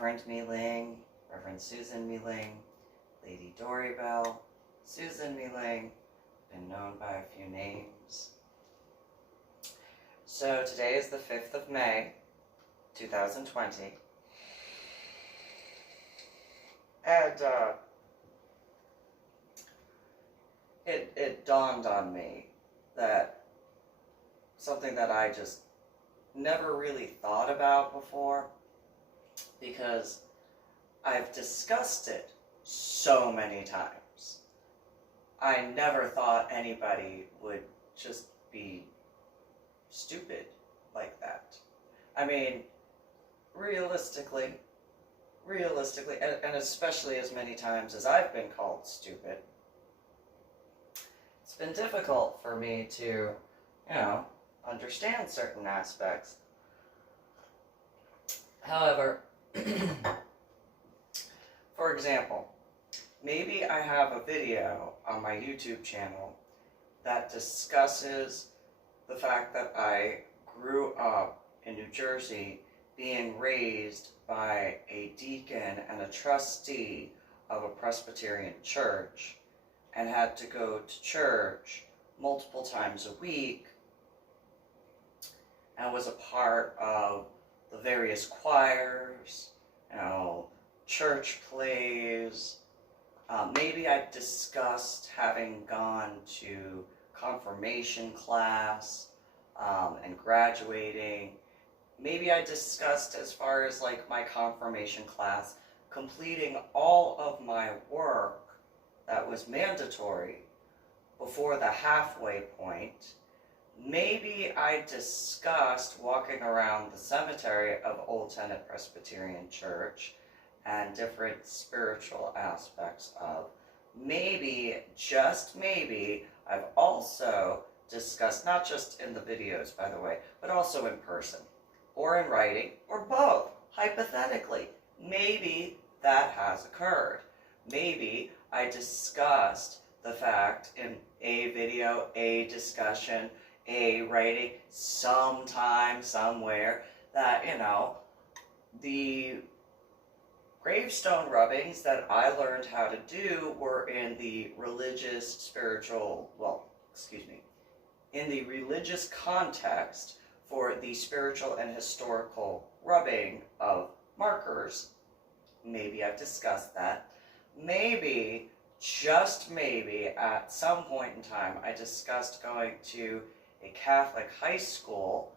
Reverend MeeLing, Reverend Susan MeeLing, Lady Dori, Belle, Susan MeeLing, been known by a few names. So today is the 5th of May, 2020. And it dawned on me that something that I just never really thought about before, because I've discussed it so many times. I never thought anybody would just be stupid like that. I mean, realistically, and especially as many times as I've been called stupid, it's been difficult for me to, understand certain aspects. However, for example, maybe I have a video on my YouTube channel that discusses the fact that I grew up in New Jersey being raised by a deacon and a trustee of a Presbyterian church and had to go to church multiple times a week and was a part of the various choirs, church plays. Maybe I discussed having gone to confirmation class and graduating. Maybe I discussed as far as like my confirmation class, completing all of my work that was mandatory before the halfway point. Maybe I discussed walking around the cemetery of Old Tenet Presbyterian Church and different spiritual aspects of. Maybe, just maybe, I've also discussed, not just in the videos, by the way, but also in person, or in writing, or both, hypothetically. Maybe that has occurred. Maybe I discussed the fact in a video, a discussion, a writing, sometime, somewhere, that, the gravestone rubbings that I learned how to do were in the in the religious context for the spiritual and historical rubbing of markers. Maybe I've discussed that. Maybe, just maybe, at some point in time, I discussed going to a Catholic high school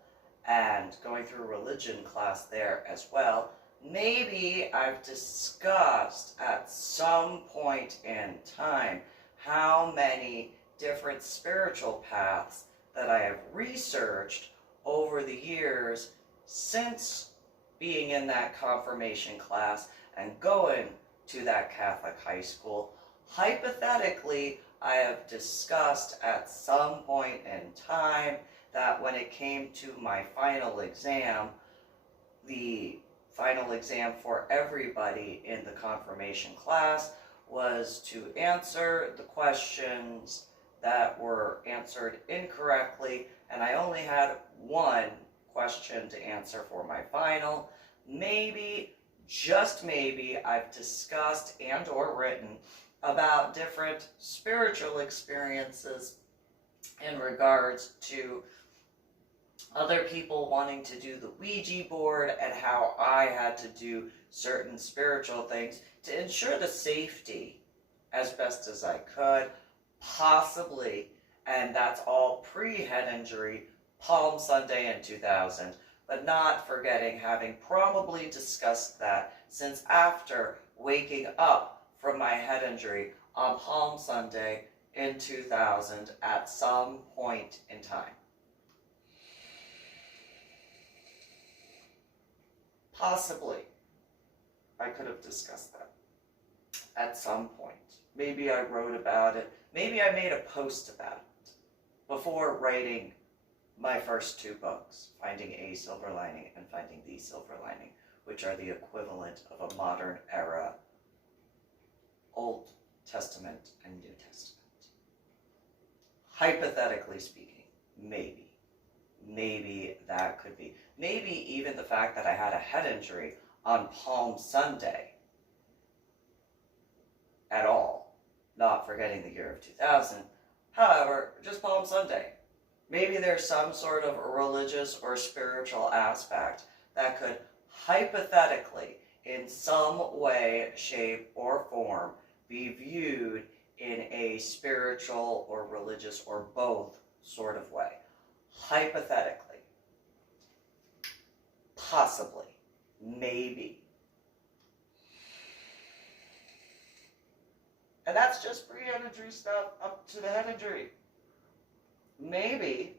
and going through religion class there as well. Maybe I've discussed at some point in time how many different spiritual paths that I have researched over the years since being in that confirmation class and going to that Catholic high school. Hypothetically, I have discussed at some point in time that when it came to my final exam, the final exam for everybody in the confirmation class was to answer the questions that were answered incorrectly, and I only had one question to answer for my final. Maybe, just maybe, I've discussed and or written about different spiritual experiences in regards to other people wanting to do the Ouija board and how I had to do certain spiritual things to ensure the safety as best as I could, possibly, and that's all pre-head injury, Palm Sunday in 2000, but not forgetting having probably discussed that since after waking up from my head injury on Palm Sunday in 2000 at some point in time. Possibly, I could have discussed that at some point. Maybe I wrote about it. Maybe I made a post about it before writing my first two books, Finding a Silver Lining and Finding the Silver Lining, which are the equivalent of a modern era Old Testament and New Testament. Hypothetically speaking, maybe that could be. Maybe even the fact that I had a head injury on Palm Sunday at all, not forgetting the year of 2000. However, just Palm Sunday. Maybe there's some sort of religious or spiritual aspect that could hypothetically, in some way, shape, or form, be viewed in a spiritual or religious or both sort of way. Hypothetically. Possibly. Maybe. And that's just pre-head injury stuff up to the head injury. Maybe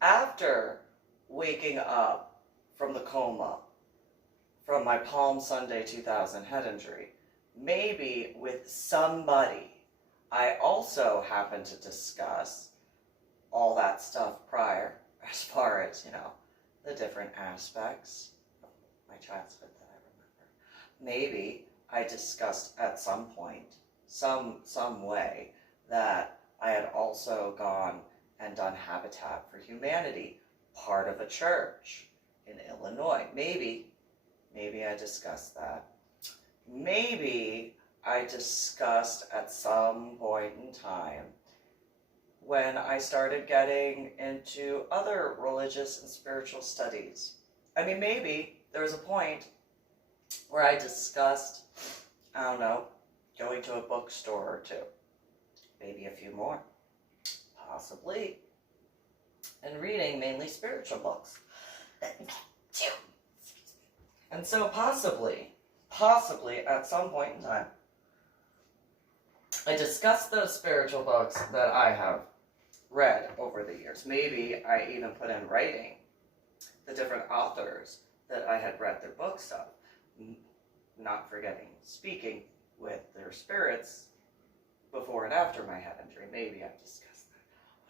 after waking up from the coma from my Palm Sunday 2000 head injury, maybe with somebody I also happened to discuss all that stuff prior, as far as, the different aspects of my childhood that I remember. Maybe I discussed at some point, some way, that I had also gone and done Habitat for Humanity, part of a church in Illinois. Maybe I discussed that. Maybe I discussed at some point in time when I started getting into other religious and spiritual studies. I mean, maybe there was a point where I discussed, going to a bookstore or two. Maybe a few more. Possibly. And reading mainly spiritual books. And so possibly at some point in time, I discussed those spiritual books that I have read over the years. Maybe I even put in writing the different authors that I had read their books of. Not forgetting speaking with their spirits before and after my head injury. Maybe I've discussed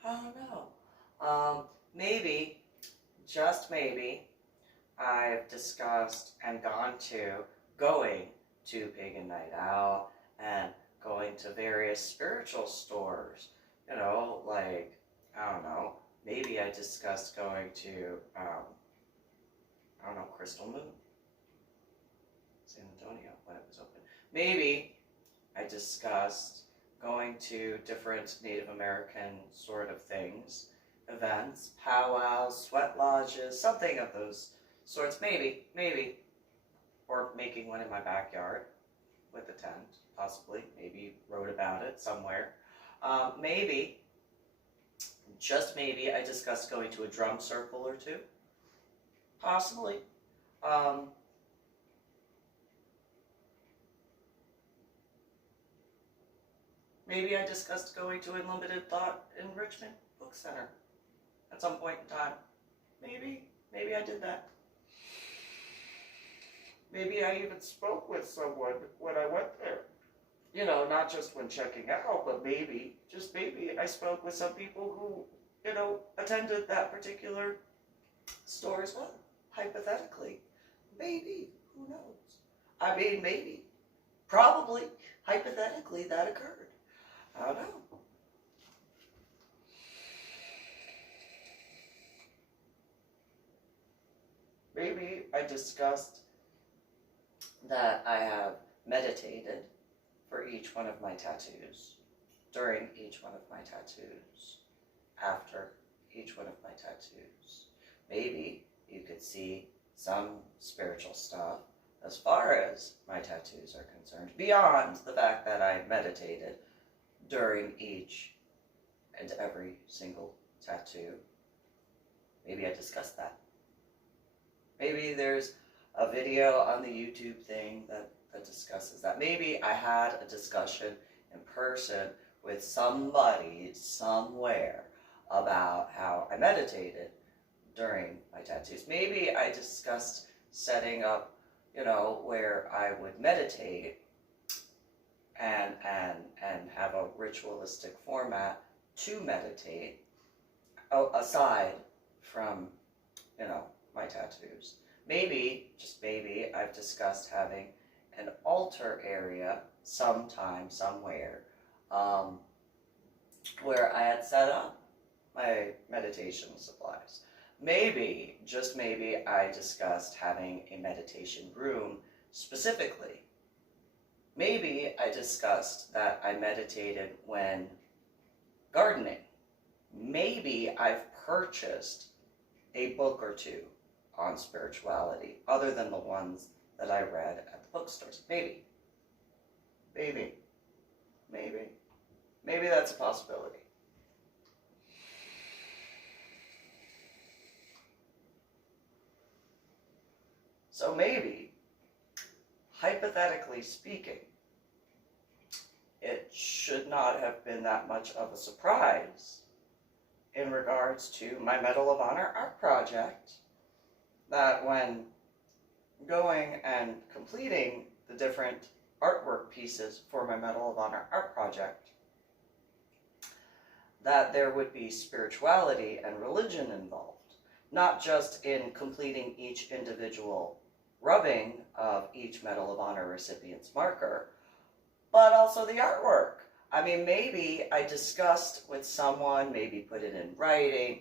that. I don't know. Maybe, just maybe, I've discussed and going to Pagan Night Out and going to various spiritual stores. Maybe I discussed going to, Crystal Moon, San Antonio, when it was open. Maybe I discussed going to different Native American sort of things, events, powwows, sweat lodges, something of those sorts. Maybe. Or making one in my backyard with a tent, possibly. Maybe wrote about it somewhere. Maybe, just maybe, I discussed going to a drum circle or two. Possibly. Maybe I discussed going to Unlimited Thought Enrichment Book Center at some point in time. Maybe I did that. Maybe I even spoke with someone when I went there. Not just when checking out, but maybe, just maybe, I spoke with some people who, attended that particular store as well. Hypothetically. Maybe. Who knows? I mean, maybe. Probably. Hypothetically, that occurred. I don't know. Maybe I discussed that I have meditated for each one of my tattoos, during each one of my tattoos, after each one of my tattoos. Maybe you could see some spiritual stuff as far as my tattoos are concerned, beyond the fact that I meditated during each and every single tattoo. Maybe I discussed that. Maybe there's a video on the YouTube thing that discusses that. Maybe I had a discussion in person with somebody somewhere about how I meditated during my tattoos. Maybe I discussed setting up, where I would meditate and have a ritualistic format to meditate, aside from, my tattoos. Maybe, just maybe, I've discussed having an altar area sometime, somewhere, where I had set up my meditation supplies. maybe, just maybe, I discussed having a meditation room specifically. Maybe I discussed that I meditated when gardening. Maybe I've purchased a book or two on spirituality, other than the ones that I read at the bookstores. Maybe. Maybe. Maybe. Maybe that's a possibility. So maybe, hypothetically speaking, it should not have been that much of a surprise in regards to my Medal of Honor art project, that when going and completing the different artwork pieces for my Medal of Honor art project, that there would be spirituality and religion involved, not just in completing each individual rubbing of each Medal of Honor recipient's marker, but also the artwork. I mean, maybe I discussed with someone, maybe put it in writing,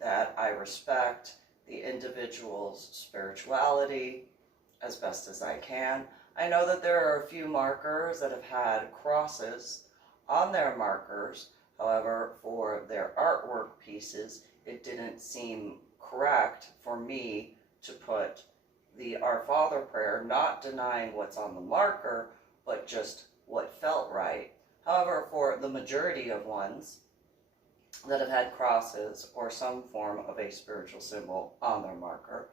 that I respect the individual's spirituality as best as I can. I know that there are a few markers that have had crosses on their markers. However, for their artwork pieces, it didn't seem correct for me to put the Our Father prayer, not denying what's on the marker, but just what felt right. However, for the majority of ones that have had crosses or some form of a spiritual symbol on their marker,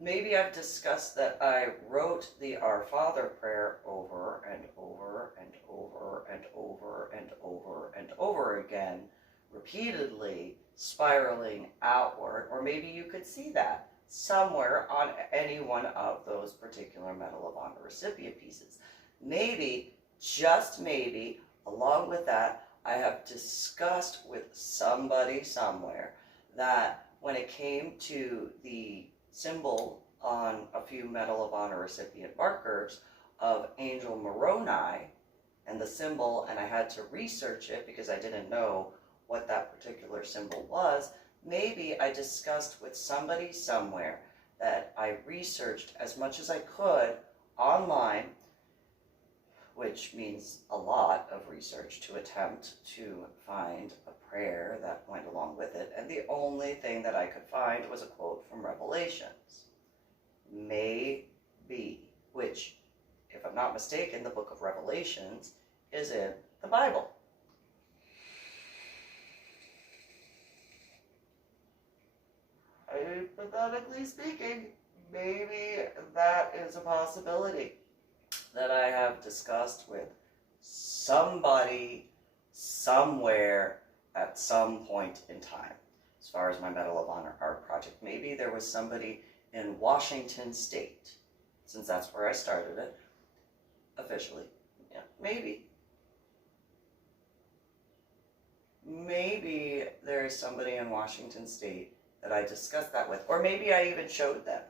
maybe I've discussed that I wrote the Our Father prayer over and over and over and over and over and over again, repeatedly spiraling outward, or maybe you could see that somewhere on any one of those particular Medal of Honor recipient pieces. Maybe, just maybe, along with that, I have discussed with somebody somewhere that when it came to the symbol on a few Medal of Honor recipient markers of Angel Moroni and the symbol, and I had to research it because I didn't know what that particular symbol was, maybe I discussed with somebody somewhere that I researched as much as I could online, which means a lot of research to attempt to find a prayer that went along with it, and the only thing that I could find was a quote from Revelations. Maybe, which, if I'm not mistaken, the book of Revelations is in the Bible. Hypothetically speaking, maybe that is a possibility that I have discussed with somebody, somewhere, at some point in time. As far as my Medal of Honor art project, maybe there was somebody in Washington State, since that's where I started it, officially. Yeah, maybe. Maybe there is somebody in Washington State that I discussed that with, or maybe I even showed them.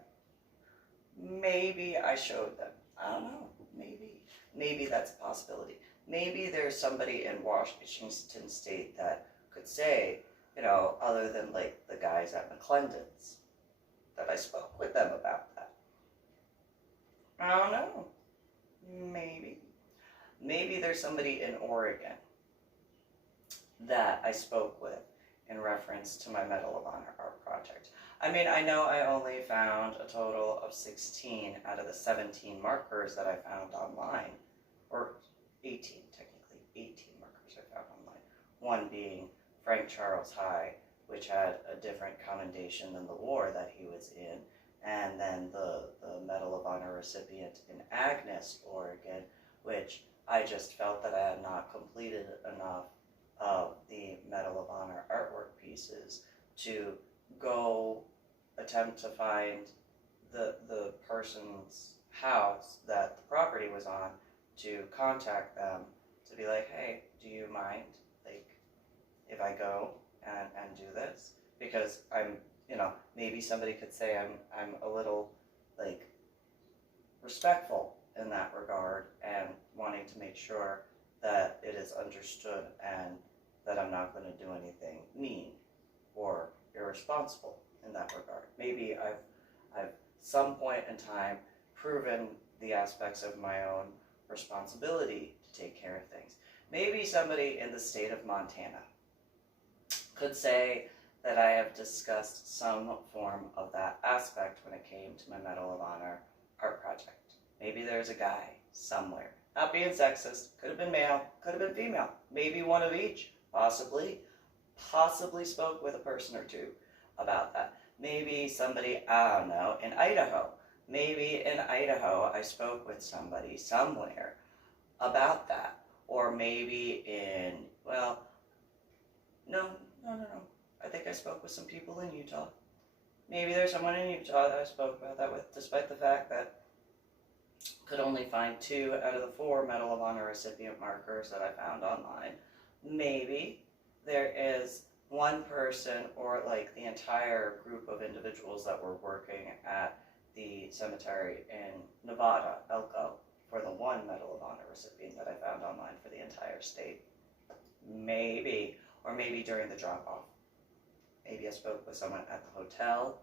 Maybe I showed them. I don't know. Maybe that's a possibility. Maybe there's somebody in Washington State that could say, you know, other than like the guys at McClendon's, that I spoke with them about that. I don't know. Maybe there's somebody in Oregon that I spoke with in reference to my Medal of Honor art project. I mean, I know I only found a total of 16 out of the 17 markers that I found online, or 18 technically, 18 markers I found online. One being Frank Charles High, which had a different commendation than the war that he was in, and then the Medal of Honor recipient in Agnes, Oregon, which I just felt that I had not completed enough of the Medal of Honor artwork pieces to go attempt to find the person's house that the property was on, to contact them to be like, hey, do you mind, like, if I go and do this? Because I'm, you know, maybe somebody could say I'm a little, like, respectful in that regard, and wanting to make sure that it is understood and that I'm not going to do anything mean or irresponsible. in that regard. Maybe I've some point in time proven the aspects of my own responsibility to take care of things. Maybe somebody in the state of Montana could say that I have discussed some form of that aspect when it came to my Medal of Honor art project. Maybe there's a guy somewhere, not being sexist, could have been male, could have been female, maybe one of each, possibly spoke with a person or two about that. Maybe somebody, I don't know, in Idaho. Maybe in Idaho I spoke with somebody somewhere about that. Or maybe in, well, no. I think I spoke with some people in Utah. Maybe there's someone in Utah that I spoke about that with, despite the fact that I could only find 2 out of the 4 Medal of Honor recipient markers that I found online. Maybe there is one person or like the entire group of individuals that were working at the cemetery in Nevada, Elko, for the 1 Medal of Honor recipient that I found online for the entire state. Maybe, or maybe during the drop-off. Maybe I spoke with someone at the hotel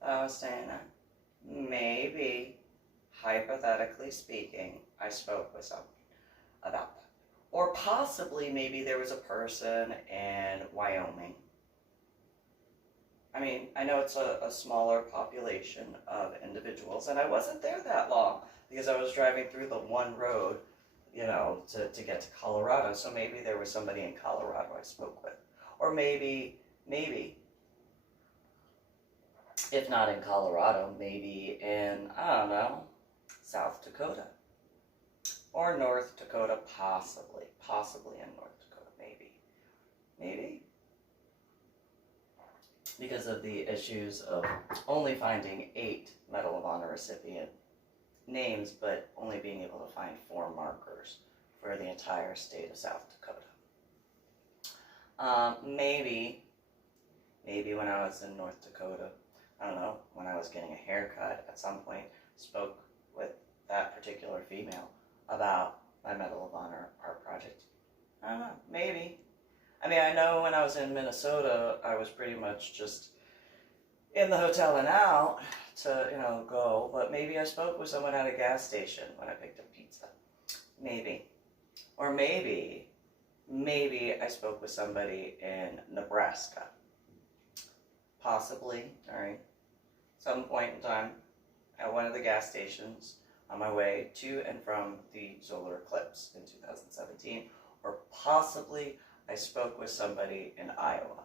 that I was staying at. Maybe, hypothetically speaking, I spoke with someone about that. Or possibly maybe there was a person in Wyoming. I mean, I know it's a smaller population of individuals, and I wasn't there that long because I was driving through the one road, to get to Colorado. So maybe there was somebody in Colorado I spoke with. Or maybe, if not in Colorado, maybe in, I don't know, South Dakota. Or North Dakota, possibly in North Dakota, maybe. Because of the issues of only finding 8 Medal of Honor recipient names, but only being able to find 4 markers for the entire state of South Dakota. Maybe when I was in North Dakota, I don't know, when I was getting a haircut at some point, spoke with that particular female about my Medal of Honor art project. I don't know, maybe. I mean, I know when I was in Minnesota, I was pretty much just in the hotel and out to, go, but maybe I spoke with someone at a gas station when I picked up pizza. Maybe. Or maybe I spoke with somebody in Nebraska. Possibly during some point in time at one of the gas stations on my way to and from the solar eclipse in 2017. Or possibly I spoke with somebody in Iowa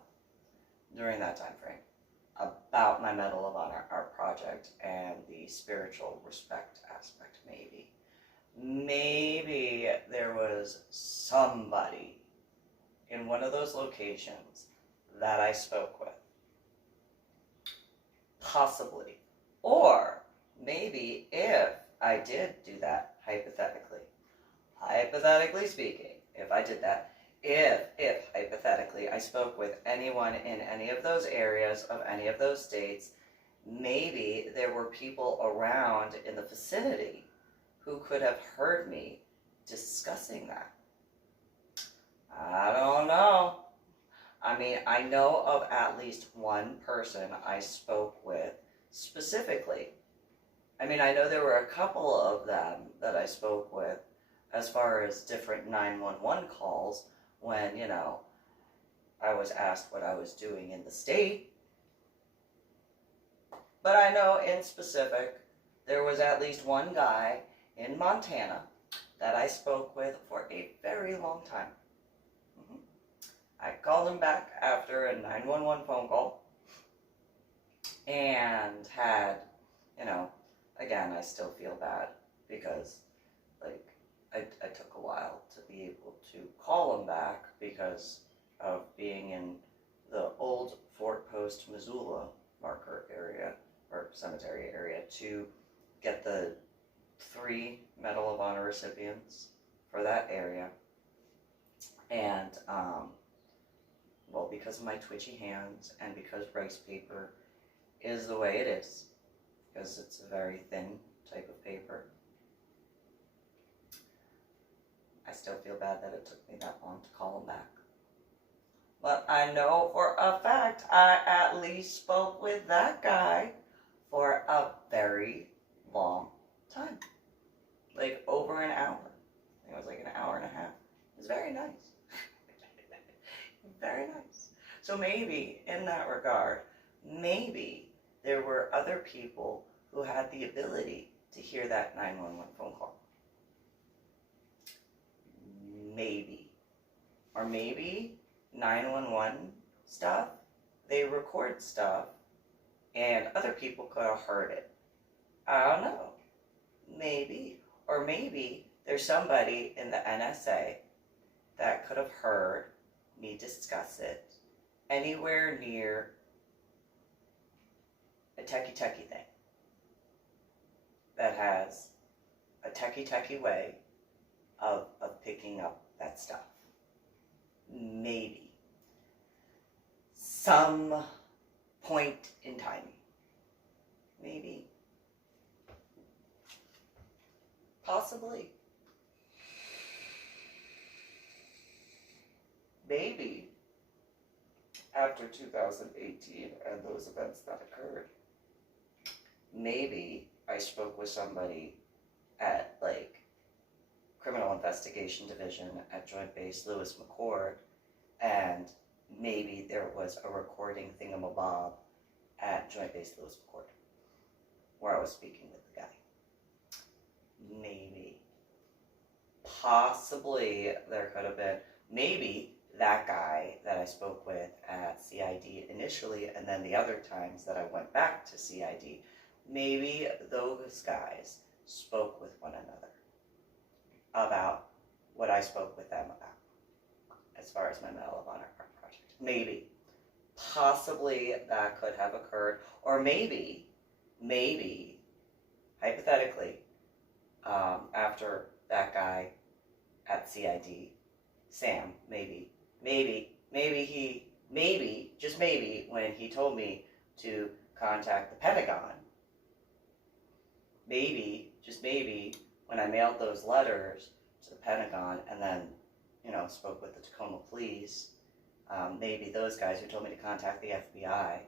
during that time frame about my Medal of Honor art project and the spiritual respect aspect. Maybe there was somebody in one of those locations that I spoke with. Possibly. Or maybe if I did do that, hypothetically speaking, if I did that, if hypothetically I spoke with anyone in any of those areas of any of those states, maybe there were people around in the vicinity who could have heard me discussing that. I don't know. I mean, I know of at least one person I spoke with specifically. I mean, I know there were a couple of them that I spoke with as far as different 911 calls when, I was asked what I was doing in the state. But I know in specific, there was at least one guy in Montana that I spoke with for a very long time. I called him back after a 911 phone call and had, again, I still feel bad because, I took a while to be able to call him back because of being in the old Fort Post, Missoula marker area, or cemetery area, to get the 3 Medal of Honor recipients for that area. And, because of my twitchy hands and because rice paper is the way it is, because it's a very thin type of paper, I still feel bad that it took me that long to call him back. But I know for a fact I at least spoke with that guy for a very long time. Like over an hour. I think it was like an hour and a half. It was very nice. Very nice. So maybe in that regard, maybe there were other people who had the ability to hear that 911 phone call. Maybe. Or maybe 911 stuff, they record stuff, and other people could have heard it. I don't know. Maybe. Or maybe there's somebody in the NSA that could have heard me discuss it anywhere near a techie thing that has a techie way of picking up that stuff. Maybe. Some point in time. Maybe. Possibly. Maybe after 2018 and those events that occurred, maybe I spoke with somebody at like Criminal Investigation Division at Joint Base Lewis McChord, and maybe there was a recording thingamabob at Joint Base Lewis McChord where I was speaking with the guy. Maybe. Possibly there could have been, maybe that guy that I spoke with at CID initially, and then the other times that I went back to CID, maybe those guys spoke with one another about what I spoke with them about as far as my Medal of Honor art project. Maybe. Possibly that could have occurred. Or maybe, hypothetically, after that guy at CID, Sam, just maybe, when he told me to contact the Pentagon, just maybe, when I mailed those letters to the Pentagon and then, spoke with the Tacoma police, maybe those guys who told me to contact the FBI,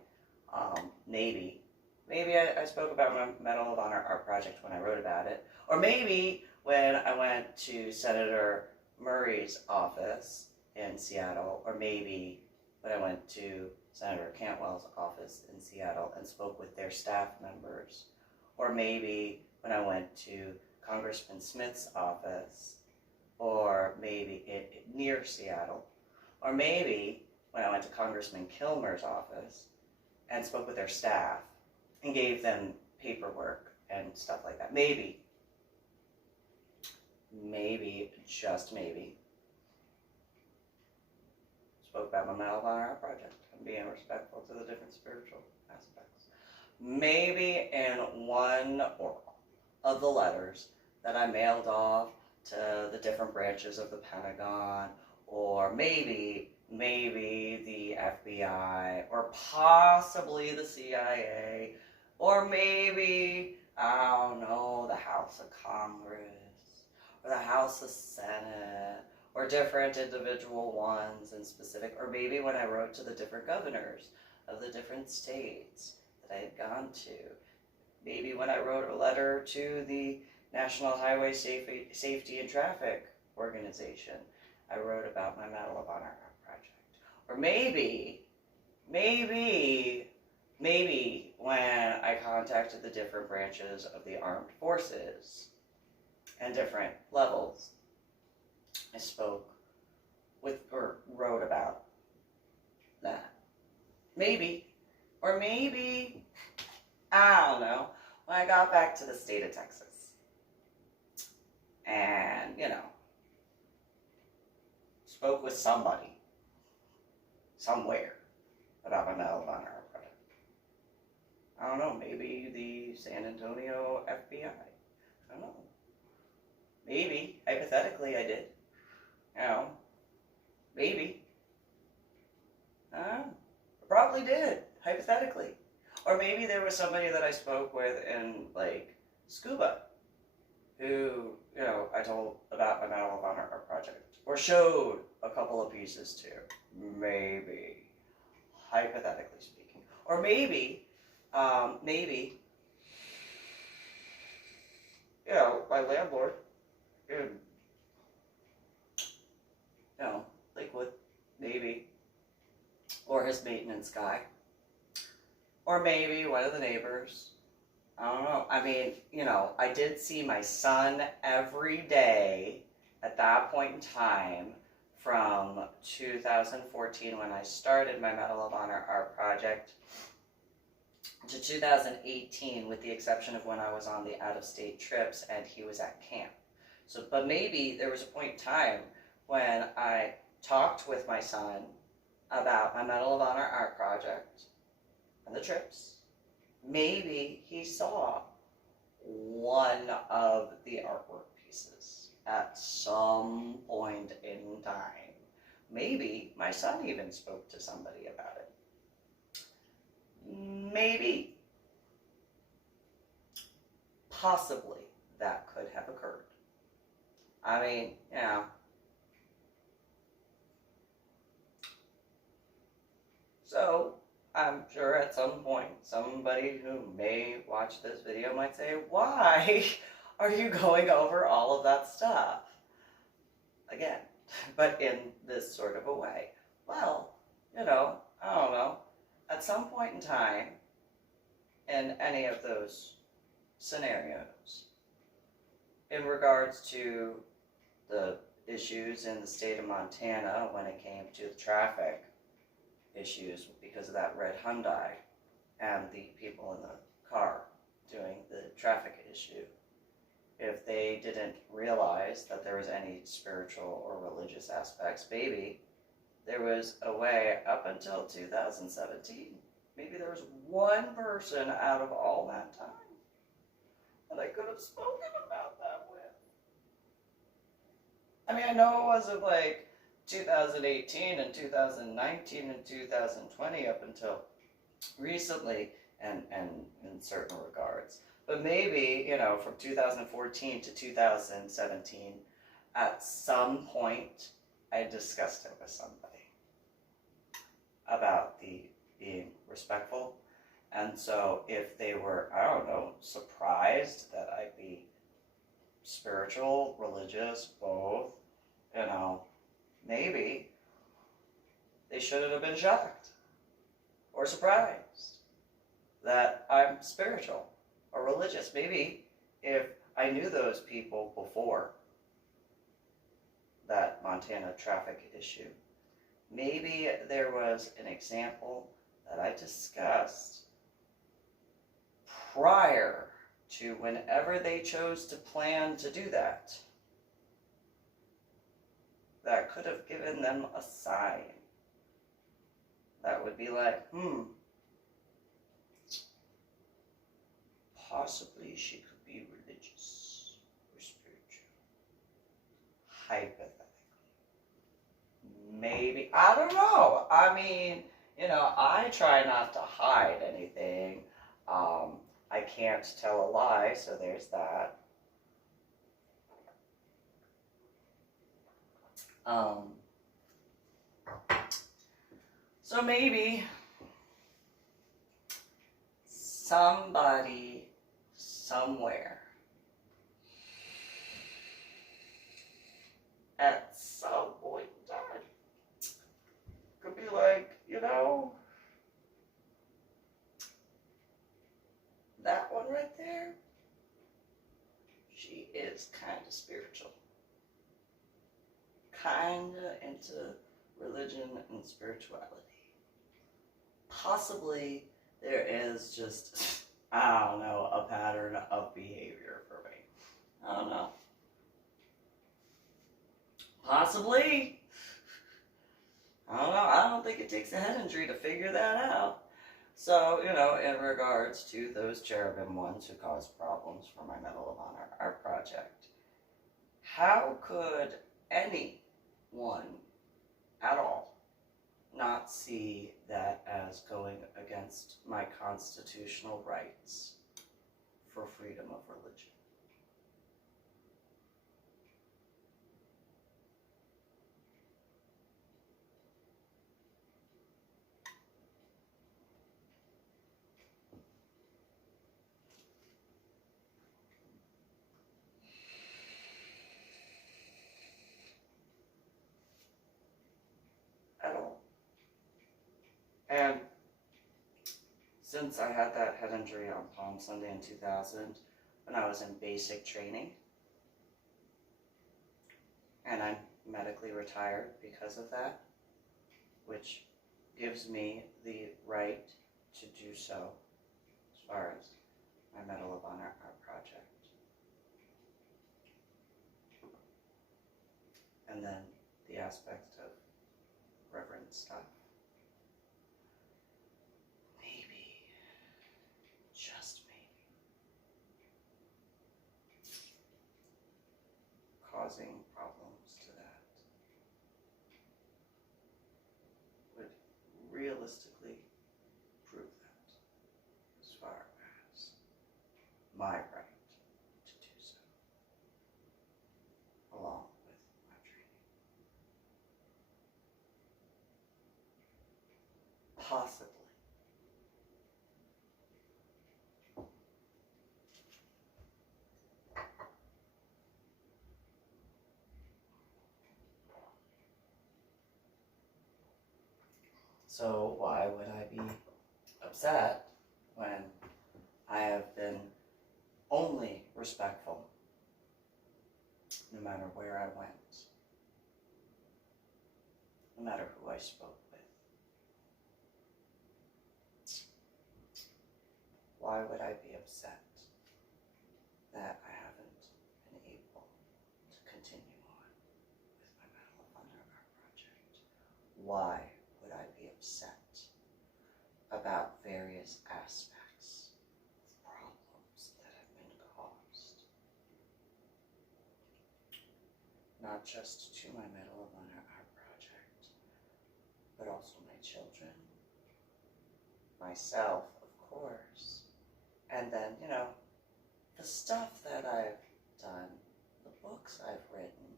maybe I spoke about my Medal of Honor art project when I wrote about it, or maybe when I went to Senator Murray's office in Seattle, or maybe when I went to Senator Cantwell's office in Seattle and spoke with their staff members, or maybe when I went to Congressman Smith's office, or maybe near Seattle, or maybe when I went to Congressman Kilmer's office and spoke with their staff and gave them paperwork and stuff like that. Maybe, just maybe, spoke about my Medal of Honor project and being respectful to the different spiritual aspects. Maybe in one or of the letters that I mailed off to the different branches of the Pentagon, or maybe the FBI, or possibly the CIA, or maybe, I don't know, the House of Congress, or the House of Senate, or different individual ones in specific, or maybe when I wrote to the different governors of the different states that I had gone to, maybe when I wrote a letter to the National Highway Safety and Traffic Organization, I wrote about my Medal of Honor project. Or maybe when I contacted the different branches of the armed forces and different levels, I spoke with or wrote about that. Maybe, or maybe, I don't know, when I got back to the state of Texas and, spoke with somebody, somewhere, about my Medal of Honor project. I don't know, maybe the San Antonio FBI. I don't know. Maybe, hypothetically, I did. Maybe. I probably did, hypothetically. Or maybe there was somebody that I spoke with in, Scuba, who, I told about my Medal of Honor art project. or showed a couple of pieces to. Maybe, hypothetically speaking. Or maybe, you know, my landlord in, you know, Lakewood, maybe, or his maintenance guy, or maybe one of the neighbors. I don't know. I mean, you know, I did see my son every day at that point in time from 2014 when I started my Medal of Honor art project to 2018, with the exception of when I was on the out-of-state trips and he was at camp. So, but maybe there was a point in time when I talked with my son about my Medal of Honor art project and the trips. Maybe he saw one of the artwork pieces at some point in time. Maybe my son even spoke to somebody about it. Maybe. Possibly that could have occurred. I mean, you know. So, I'm sure at some point somebody who may watch this video might say, why are you going over all of that stuff? Again, but in this sort of a way. Well, you know, I don't know. At some point in time, in any of those scenarios, in regards to the issues in the state of Montana when it came to the traffic issues because of that red Hyundai and the people in the car doing the traffic issue, if they didn't realize that there was any spiritual or religious aspects, maybe there was a way up until 2017. Maybe there was one person out of all that time that I could have spoken about that with. I mean, I know it wasn't like 2018 and 2019 and 2020 up until recently and in certain regards. But maybe, you know, from 2014 to 2017, at some point, I discussed it with somebody about the being respectful. And so if they were, I don't know, surprised that I'd be spiritual, religious, both, you know, maybe they shouldn't have been shocked or surprised that I'm spiritual or religious. Maybe if I knew those people before that Montana traffic issue, maybe there was an example that I discussed prior to whenever they chose to plan to do that, that could have given them a sign that would be like, possibly she could be religious or spiritual. Hypothetically. Maybe, I don't know. I mean, you know, I try not to hide anything. I can't tell a lie, so there's that. So maybe somebody somewhere at some point in time could be like, you know, that one right there, she is kind of spiritual. Kind of into religion and spirituality. Possibly there is just, I don't know, a pattern of behavior for me. I don't know. Possibly. I don't know. I don't think it takes a head injury to figure that out. So, you know, in regards to those cherubim ones who caused problems for my Medal of Honor art project, how could anyone at all not see that as going against my constitutional rights for freedom of religion? And since I had that head injury on Palm Sunday in 2000, when I was in basic training, and I'm medically retired because of that, which gives me the right to do so as far as my Medal of Honor art project. And then the aspect of reverend stuff. Maybe, just maybe, causing problems to that would realistically prove that as far as my right to do so, along with my training. Possibly. So why would I be upset when I have been only respectful no matter where I went, no matter who I spoke with? Why would I be upset that I haven't been able to continue on with my Medal of Honor art project? Why would I be upset about various aspects of problems that have been caused? Not just to my Medal of Honor art project, but also my children, myself, of course, and then, the stuff that I've done, the books I've written,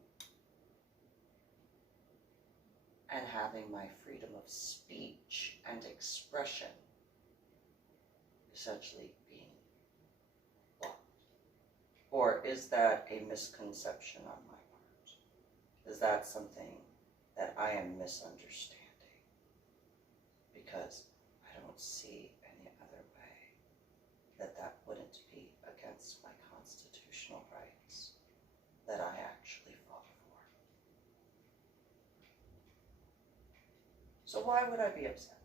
and having my freedom of speech and expression essentially being blocked? Or is that a misconception on my part? Is that something that I am misunderstanding? Because I don't see any other way that wouldn't be against my constitutional rights that I actually fought for. So why would I be upset?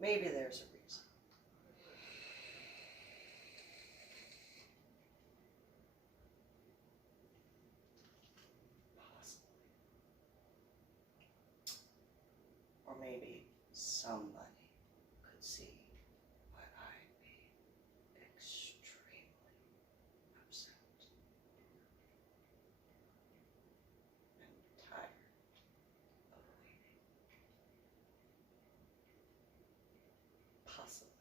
Maybe there's a reason. Possibly. Or maybe somebody could see why I'd be extremely upset and tired of waiting. Possibly.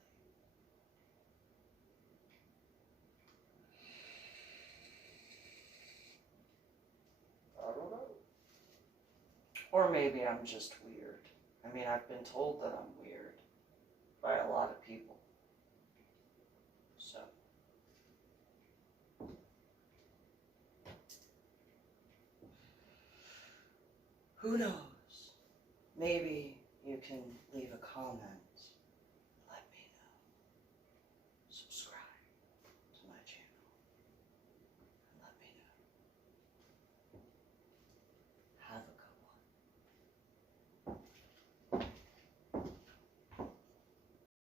I don't know. Or maybe I'm just weird. I mean, I've been told that I'm weird by a lot of people. So, who knows? Maybe you can leave a comment